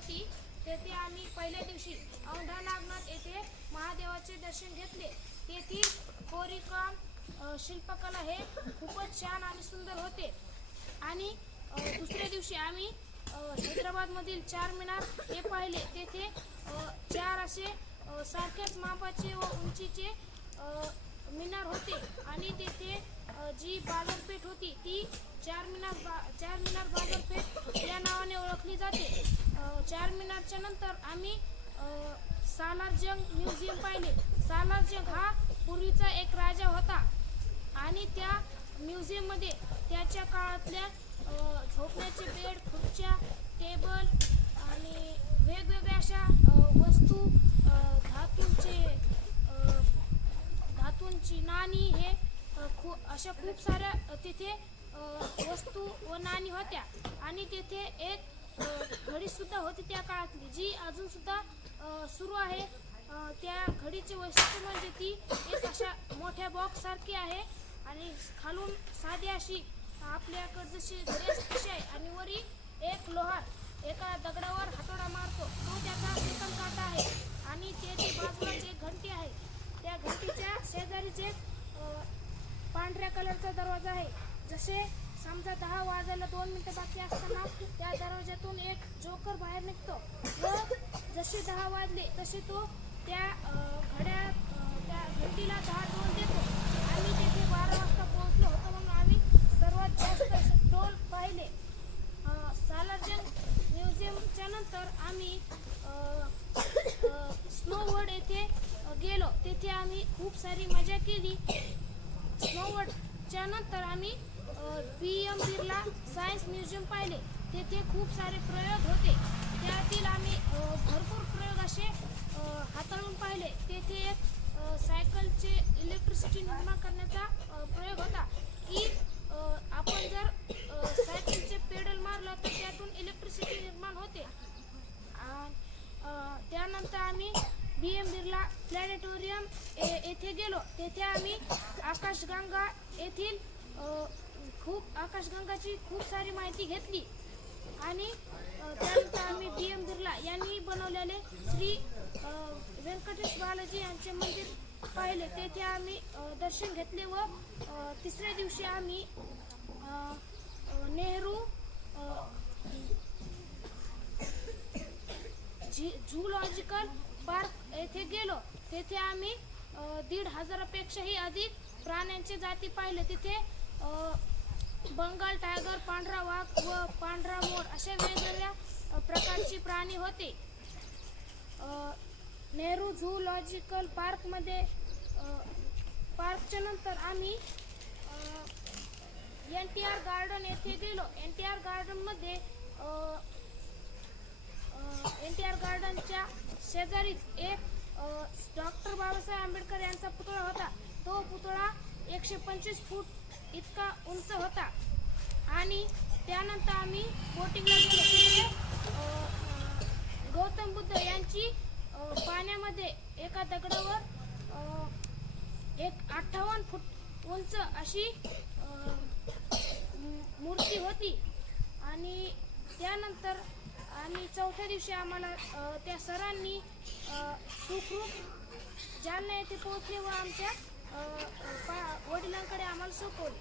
होती तेथे आम्ही पहिल्या दिवशी औंढा नागनाथ येथे महादेवाचे दर्शन घेतले. तेथील कोरीवकाम शिल्पकला हे खूपच छान आणि सुंदर होते. आणि दुसऱ्या दिवशी आम्ही हैदराबादमधील चारमिनार हे पाहिले. तेथे चार असे सारख्याच मापाचे व उंचीचे मिनार होते आणि तेथे जी बाजारपेठ होती ती चारमिनार बाजारपेठ या नावाने ओळखली जाते. चारमिनारच्या नंतर आम्ही सालारजंग म्युझियम पाहिले. सालारजंग हा पूर्वीचा एक राजा होता आणि त्या म्युझियममध्ये त्याच्या काळातल्या झोपण्याचे बेड, खुर्च्या, टेबल आणि वेगवेगळ्या अशा वस्तू, धातूंची नाणी हे अशा खूप साऱ्या तिथे वस्तू व नाणी होत्या. आणि तेथे एक घडी सुद्धा होती त्या काळातली, जी अजून सुद्धा सुरू आहे. त्या घडीचे वैशिष्ट्य म्हणजे ती एक अशा मोठ्या बॉक्स सारखी आहे आणि खालून साधी अशी आपल्याकडे जशी घडी असते तशी आहे आणि वरी एक लोहार एका दगडावर हातोडा मारतो तो त्याचा सेकंद काटा आहे. आणि त्याची बाजूलाच एक घंटी आहे. त्या घंटीच्या शेजारीच एक पांढऱ्या कलरचा दरवाजा आहे. जसे समजा 10 वाजायला 2 मिनिटं बाकी असताना त्या दरवाज्यातून एक जोकर बाहेर निघतो व जसे 10 वाजले तसे तो त्या घंटीला 10 टोल देतो. आम्ही तेथे 12 वाजता पोहोचलो होतो म्हणून आम्ही सर्वात जास्त टोल पाहिले. सालारजंग म्युझियमच्या नंतर आम्ही स्नोवर्ल्ड येथे गेलो. तेथे आम्ही खूप सारी मजा केली. स्नोवर्ल्डच्या नंतर आम्ही PM बिर्ला सायन्स म्युझियम पाहिले. तेथे खूप सारे प्रयोग होते. त्यातील आम्ही भरपूर प्रयोग असे हाताळून पाहिले. तेथे एक सायकलचे इलेक्ट्रिसिटी निर्माण करण्याचा प्रयोग होता की आपण जर सायकलचे पेडल मारलं तर त्यातून इलेक्ट्रिसिटी निर्माण होते. त्यानंतर आम्ही BM बिर्ला प्लॅनेटोरियम येथे गेलो. तेथे आम्ही आकाशगंगा येथील आकाशगंगाची खूप सारी माहिती घेतली. आणि त्यानंतर आम्ही BM बिर्ला यांनी बनवलेले श्री व्यंकटेश बालाजी यांचे मंदिर पाहिले. तेथे आम्ही दर्शन घेतले व तिसऱ्या दिवशी आम्ही नेहरू झूलॉजिकल पार्क येथे गेलो. तेथे आम्ही 1,500 पेक्षाही अधिक प्राण्यांचे जाती पाहिले. तिथे बंगाल टायगर, पांढरा वाघ व पांढरा मोर अशा वेगवेगळ्या प्रकारची प्राणी होते. नेहरू झूलॉजिकल पार्कच्या नंतर आम्ही NTR गार्डन येथे गेलो. NTR गार्डनमध्ये NTR गार्डनच्या शेजारीच एक डॉक्टर बाबासाहेब आंबेडकर यांचा पुतळा होता. तो पुतळा 125 फूट इतका उंच होता. आणि त्यानंतर आम्ही बोटिंगला गेलो. तिथे गौतम बुद्ध यांची पाण्यामध्ये एका दगडावर एक 58 फूट उंच अशी मूर्ती होती. आणि त्यानंतर आणि चौथ्या दिवशी आम्हाला त्या सरांनी सुखरूप जालना येथे पोहोचले व आमच्या वडिलांकडे आम्हाला सोपवले.